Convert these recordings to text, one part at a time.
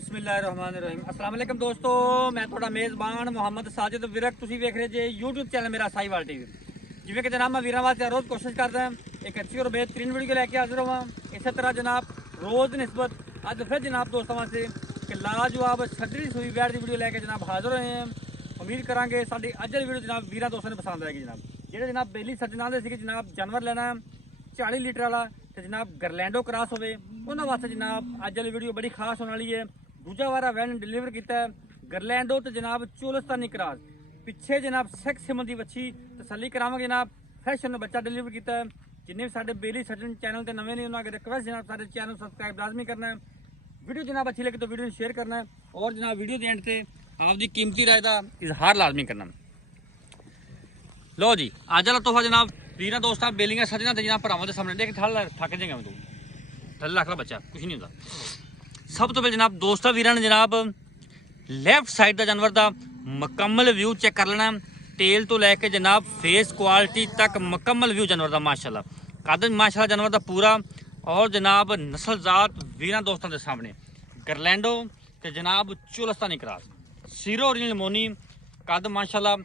बिस्मिल्लाहिर्रहमानिर्रहीम अस्सलाम वालेकुम दोस्तों, मैं थोड़ा मेज़बान मोहम्मद साजिद विरक तुसी वेख रहे जे यूट्यूब चैनल मेरा साहिवाल टीवी। जिवें कि जनाब मैं वीरां वास्ते रोज़ कोशिश करदा एक अच्छी और बेहतरीन वीडियो लैके हाजिर होवां। इस तरह जनाब रोज़ निस्बत अज फिर जनाब दोस्तों वास्ते कि लाजवाब छड्डी सूई बैठ की वीडियो लैके जनाब हाजिर होए हैं। उम्मीद करांगे साडी अज दी वीडियो जनाब वीरां दोस्तों ने पसंद आएगी। जनाब जेह्ड़े जनाब बेली सज्जन आंदे सी जनाब जानवर लेना 40 लीटर वाला ते जनाब गरलैंडो क्रॉस होवे उन्हां वास्ते जनाब अज वाली वीडियो बड़ी खास होने वाली है। दूजा वारा वैन डिलीवर किया गरलैंडो तो जनाब चोलस्तानी क्रॉस पिछे जनाब सेक्स सिमन की बच्ची तसली करावांगे। जनाब फैशन बच्चा डिलीवर किया। जिन्हें भी साडे बेली सज्जन चैनल ते नवे नहीं उन्होंने रिक्वेस्ट जनाब सारे चैनल सबसक्राइब लाजमी करना है। वीडियो जनाब अच्छी लगे तो वीडियो में शेयर करना है और जनाब वीडियो के एंड से आपकी कीमती राय का इजहार लाजमी करना। लो जी अज वाला तोहफा जनाब वीर दोस्त बेलियां सजना जनाब भरावां के सामने देख थल थक जाएगा मैं तू थल रख ला बच्चा कुछ नहीं होता। सब तो पहले जनाब दोस्तों वीर ने जनाब लैफ्ट साइड का जानवर का मुकम्मल व्यू चेक कर लेना। टेल तो लैके जनाब फेस क्वालिटी तक मुकम्मल व्यू जानवर का माशाल्लाह कद माशाल्लाह जानवर का पूरा और जनाब नस्लजात वीर दोस्तों के सामने गरलैंडो ते जनाब Cholistani cross sero original Moni कद माशाल्लाह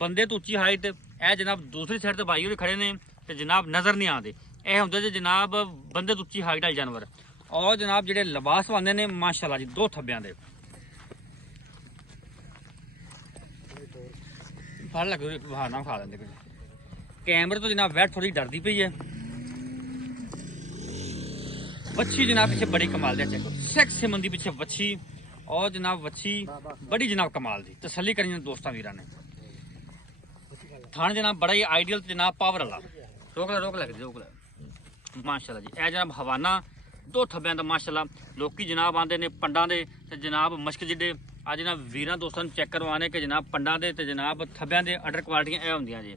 बंदे तो उच्ची हाइट ए जनाब दूसरी साइड तो भाई खड़े ने ते जनाब नज़र नहीं आते यह होंगे जी जनाब बंदे तो उच्ची हाइट वाले जानवर और जनाब जेडे लिबास पाते ने माशाल्लाह जी दो थब्बियां दे फल लग बहाना खा लेंगे कैमरे तो जनाब वैट थोड़ी डरती पई है। बच्ची जनाब पीछे बड़ी कमाल दी चेक सेक्स सिमन दी पीछे बच्ची और जनाब बच्ची बड़ी जनाब कमाल दी तसली करी दोस्तों वीर ने थान जनाब बड़ा ही आइडियल जनाब पावर वाला रोक लग माशाल्लाह जी ए जनाब हवाना दो थब्बियां दा माशाल्लाह लोकी जनाब आंदे ने पंडां दे ते जनाब मश्क जिड्डे अज जनाब वीरां दोस्तां चेक करवाने कि जनाब पंडां दे ते जनाब थब्बियां दे अडर क्वालिटियां ए होंदियां जी।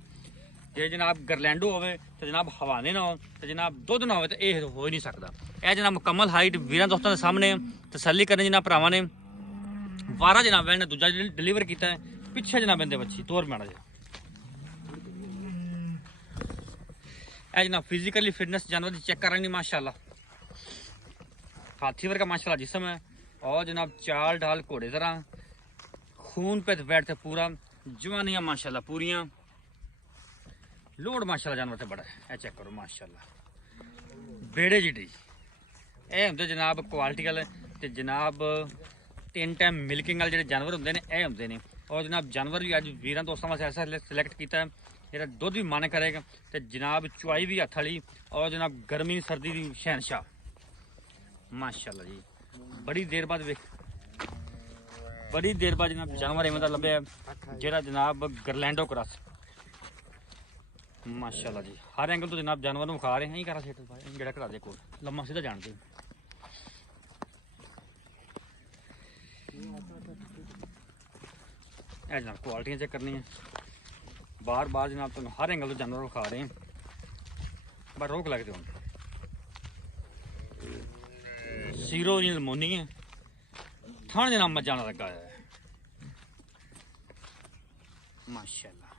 जे जनाब गरलैंडो होवे ते जनाब हवाने ना हो ते जनाब दुध ना होवे ते ये हो ही नहीं सकदा। ए जनाब मुकम्मल हाइट वीरां दोस्तां दे सामने तसल्ली करनी जनाब भरावां ने वारा जनाब वैन ने दूजा डिलीवर किया है पिछे जनाब बंदे बच्ची तोर माड़ा जी ए जनाब फिजिकली फिटनेस जानवर की चेक करानी माशाल्लाह हाथी वर्गा माशाल्लाह जिस्म है और जनाब चाल ढाल घोड़े तरह खून पे बैठते पूरा जवानियां माशाल्लाह पूरियां लोड माशाल्लाह जानवर से बड़ा है चेक करो माशाल्लाह बेड़े जिडी ए होंगे जनाब क्वालिटी वाले ते जनाब 3 टाइम मिल्किंग वाले जो जानवर होंगे ने ए होंगे ने और जनाब जानवर भी अज वीर दोस्तों वास्ते ऐसा सिलेक्ट किया है जेड़ा दुध भी मन करेगा तो जनाब चुआई भी हथ वाली और जनाब गर्मी सर्दी की शहनशाह माशाल्लाह जी बड़ी देर बाद जनाब जानवर इवें दा लभ्या जेड़ा जनाब गरलैंडो क्रॉस माशाल्लाह जी हर एंगल तो जनाब जानवर विखा रहे हैं करा सेठ भाई जेड़ा घरा दे कोल लम्मा सीधा जानते ए जनाब क्वालिटियां चेक करनी है बार बार जनाब तुम हर एंगल तो जानवर विखा रहे हैं पर रोक लगते हो सीरो ओरिजिनल मोनी है थाने जनाब मजा लगा है माशाल्लाह।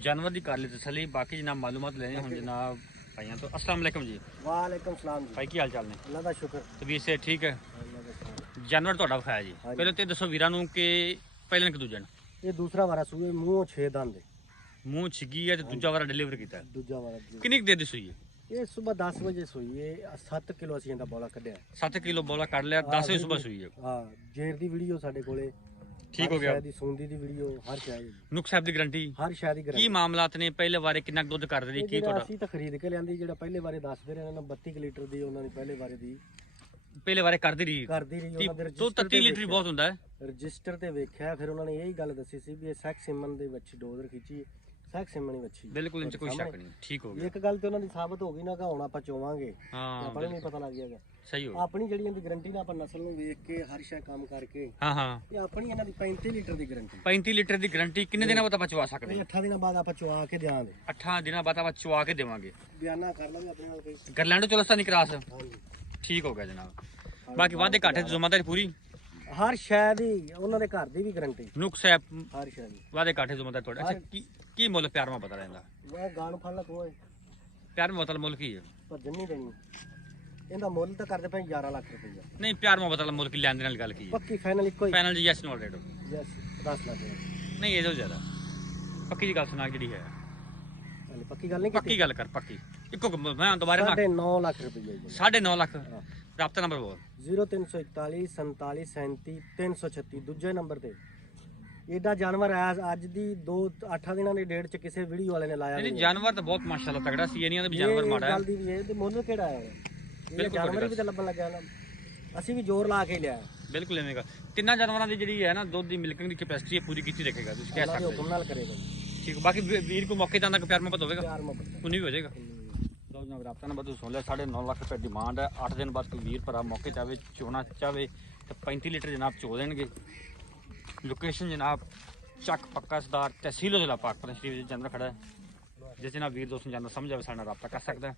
जानवर की कर ली तसली बाकी जनाब मालूमात लेने हम जनाब भाइयों तो अस्सलाम वालेकुम जी। वालेकुम सलाम जी। भाई की हाल चाल ने अल्लाह दा शुक्र तबीयत से ठीक है जानवर तो विखाया जी पहले तो दसो वीर कि पहले कि दूजे ये दूसरा वारा सूए मुंह 6 दंद मूँह छिगी है दूजा वारा डिलीवर किया दूजा वारा किन्नी देर दी सुई है ये सुबह 10 बजे सोई है 7 किलो ਅਸੀਂ ਦਾ ਬੋਲਾ ਕੱਢਿਆ 7 किलो बोला ਕੱਢ लिया 10 बजे सुबह सुई है ਹਾਂ ਜੇਰ ਦੀ ਵੀਡੀਓ ਸਾਡੇ ਕੋਲੇ ठीक हो गया ਦੀ ਸੂੰਦੀ ਦੀ ਵੀਡੀਓ ਹਰ ਸ਼ਾਇਦ नुक साहब की गारंटी ਹਰ ਸ਼ਾਇਦ ਦੀ की ਗਰੰਟੀ मामलात ने पहले बारे कितना दुध कर रही की ਜਿਹੜਾ ਅਸੀਂ ਤਾਂ ਖਰੀਦ ਕੇ ਲਿਆਂਦੀ ਜਿਹੜਾ ਪਹਿਲੇ ਬਾਰੇ ਦੱਸਦੇ ਰਹੇ ਇਹਨਾਂ 32 ਲੀਟਰ ਦੀ ਉਹਨਾਂ ਦੀ ਪਹਿਲੇ ਬਾਰੇ ਦੀ पहले बारे करती रही ਕਰਦੀ ਰਹੀ ਉਹਨਾਂ ਦੇ तो 30 लीटर बहुत होता है ਰਜਿਸਟਰ ਤੇ ਵੇਖਿਆ ਫਿਰ ਉਹਨਾਂ ਨੇ ਇਹੀ ਗੱਲ ਦੱਸੀ ਸੀ ਵੀ ਇਹ ਸੈਕਸ ਸਿਮਨ ਦੇ ਵਿੱਚ ਡੋਜ਼ਰ ਖਿੱਚੀ ਸੈਕਸ ਸਿਮਨ ਦੀ ਵੱਛੀ बिल्कुल इनसे कोई शक नहीं ठीक हो गया ਇੱਕ ਗੱਲ ਤੇ ਉਹਨਾਂ ਦੀ ਸਾਬਤ ਹੋ ਗਈ ਨਾ ਕਿ ਹੁਣ ਆਪਾਂ ਚੋਵਾਂਗੇ हाँ ਆਪਾਂ ਨੂੰ ਨਹੀਂ ਪਤਾ ਲੱਗ ਜਾਏਗਾ सही हो ਆਪਣੀ ਜਿਹੜੀ ਇਹਦੀ ਗਾਰੰਟੀ ਨਾਲ ਆਪਾਂ ਨਸਲ ਨੂੰ ਵੇਖ ਕੇ ਹਰ ਸ਼ੈ ਕੰਮ ਕਰਕੇ हाँ हाँ ਇਹ ਆਪਣੀ ਇਹਨਾਂ ਦੀ 35 ਲੀਟਰ ਦੀ ਗਾਰੰਟੀ 35 ਲੀਟਰ ਦੀ ਗਾਰੰਟੀ ਕਿੰਨੇ ਦਿਨਾਂ ਬਾਅਦ ਆਪਾਂ ਚਵਾ ਸਕਦੇ ਇਹ 8 ਦਿਨਾਂ ਬਾਅਦ ਆਪਾਂ ਚਵਾ ਕੇ ਦਿਆਂਗੇ 8 ਦਿਨਾਂ ਬਾਅਦ ਆਪਾਂ ਚਵਾ ਕੇ ਦੇਵਾਂਗੇ ਬਿਆਨਾ ਕਰ ਲਾਂਗੇ ਆਪਣੇ ਨਾਲ ਕੋਈ ਗਰਲੈਂਡੋ ਚੋਲਸਤਾਨੀ ਕਰਾਸ ਹਾਂਜੀ ਠੀਕ ਹੋ ਗਿਆ ਜਨਾਬ ਬਾਕੀ ਵਾਦੇ ਘਾਟੇ ਦੀ ਜ਼ਿੰਮੇਵਾਰੀ ਪੂਰੀ ਹਰ ਸ਼ੈ ਦੀ ਉਹਨਾਂ ਦੇ ਘਰ ਦੀ ਵੀ ਗਾਰੰਟੀ ਨੁਕਸ ਹੈ ਹਰ ਸ਼ੈ ਦੀ ਵਾਦੇ ਘਾਟੇ ਜ਼ਿੰਮੇਵਾਰੀ ਤੁਹਾਡੇ ਅੱਛਾ ਕੀ ਮੁੱਲ ਪਿਆਰ ਮਾ ਪਤਾ ਰਹਿੰਦਾ ਮੈਂ ਗਾਣ ਫੜ ਲਾ ਤੂੰ ਓਏ ਪਿਆਰ ਮਤਲਬ ਮੁੱਲ ਕੀ ਹੈ ਭੱਜਣ ਨਹੀਂ ਦੇਣੀ। ਇਹਦਾ ਮੁੱਲ ਤਾਂ ਕਰਦੇ ਪਏ 11 ਲੱਖ ਰੁਪਈਆ। ਨਹੀਂ ਪਿਆਰ ਮੁਹੱਬਤ ਵਾਲਾ ਮੁੱਲ ਕੀ ਲੈਣ ਦੇ ਨਾਲ ਗੱਲ ਕੀ ਹੈ? ਪੱਕੀ ਫਾਈਨਲ ਇੱਕੋ ਹੀ। ਪੈਨਲ ਜੀ yes no rate yes 10 lakh. ਨਹੀਂ ਇਹ ਤੋਂ ਜ਼ਿਆਦਾ ਪੱਕੀ ਜੀ ਗੱਲ ਸੁਣਾ ਜਿਹੜੀ ਹੈ। ਹਾਲੇ ਪੱਕੀ ਗੱਲ ਨਹੀਂ ਪੱਕੀ ਗੱਲ ਕਰ ਪੱਕੀ ਇੱਕੋ ਮੈਂ ਦੁਬਾਰਾ ਨਾ 9.5 ਲੱਖ ਰੁਪਈਆ ਜੀ। 9.5 ਲੱਖ ਰਾਬਤਾ ਨੰਬਰ ਬੋਲ 0341 47 37 336 ਦੂਜੇ ਨੰਬਰ ਤੇ। ਏਡਾ ਜਾਨਵਰ ਅੱਜ ਦੀ 2-8 ਦਿਨਾਂ ਦੀ ਡੇਟ ਚ ਕਿਸੇ ਵੀਡੀਓ ਵਾਲੇ ਨੇ ਲਾਇਆ ਨਹੀਂ ਜਾਨਵਰ ਤਾਂ ਬਹੁਤ ਮਾਸ਼ਾਅੱਲਾ ਤਗੜਾ ਸੀ, ਇਹ ਨਹੀਂ ਆਂਦੇ ਵੀ ਜਾਨਵਰ ਮਾੜਾ ਹੈ। ਗੱਲ ਦੀ ਵੀ ਇਹ ਤੇ ਮੁੱਲ ਕਿਹੜਾ ਹੈ? ਇਹ ਜਾਨਵਰ ਵੀ ਤਾਂ ਲੱਭਣ ਲੱਗਿਆ ਨਾ, ਅਸੀਂ ਵੀ ਜ਼ੋਰ ਲਾ ਕੇ ਲਿਆ। ਬਿਲਕੁਲ ਐਵੇਂ ਗਾ। ਤਿੰਨਾਂ ਜਾਨਵਰਾਂ ਦੀ ਜਿਹੜੀ ਹੈ ਨਾ ਦੁੱਧ ਦੀ ਮਿਲਕਿੰਗ ਦੀ ਕੈਪੈਸਿਟੀ ਹੈ ਪੂਰੀ ਕੀਤੀ ਰੱਖੇਗਾ, ਤੁਸੀਂ ਕਹਿ ਅੱਲਾਹ ਦੇ ਸਕਦੇ ਹੁਕਮ ਨਾਲ ਕਰੇਗਾ ਜੀ। ਠੀਕ। ਬਾਕੀ ਵੀਰ ਕੋ ਮੌਕੇ ਤੇ ਆਂਦਾ ਪਿਆਰ ਮੁਹੱਬਤ ਹੋਵੇਗਾ, ਪਿਆਰ ਮੁਹੱਬਤ ਉਨੀ ਵੀ ਹੋ ਜਾਏਗਾ। ਲਓ ਜਨਾਬ ਰਾਬਤਾ ਨੰਬਰ ਤੁਸੀਂ ਸੁਣ ਲਿਆ, 9.5 ਲੱਖ ਰੁਪਏ ਡਿਮਾਂਡ ਹੈ। 8 ਦਿਨ ਬਾਅਦ ਕੋਈ ਵੀਰ ਭਰਾ ਮੌਕੇ ਚਾਵੇ ਚੋਣਾ ਚਾਵੇ ਤਾਂ 35 ਲੀਟਰ ਜਨਾਬ ਚੋ ਦੇਣਗੇ। ਲੋਕੇਸ਼ਨ ਜਨਾਬ ਚੱਕ ਪੱਕਾ ਸਰਦਾਰ ਤਹਿਸੀਲ ਜ਼ਿਲ੍ਹਾ ਪਾਕਪੁਰ ਸ਼ਰੀਫ ਦੇ ਅੰਦਰ ਖੜਾ ਹੈ। ਜਿਸ ਜਨਾਬ ਵੀਰ ਦੋਸਤ ਨੂੰ ਜਾਨਣਾ ਸਮਝ ਆਵੇ ਸਾਡੇ ਨਾਲ ਰਾਬਤਾ ਕਰ ਸਕਦਾ ਹੈ।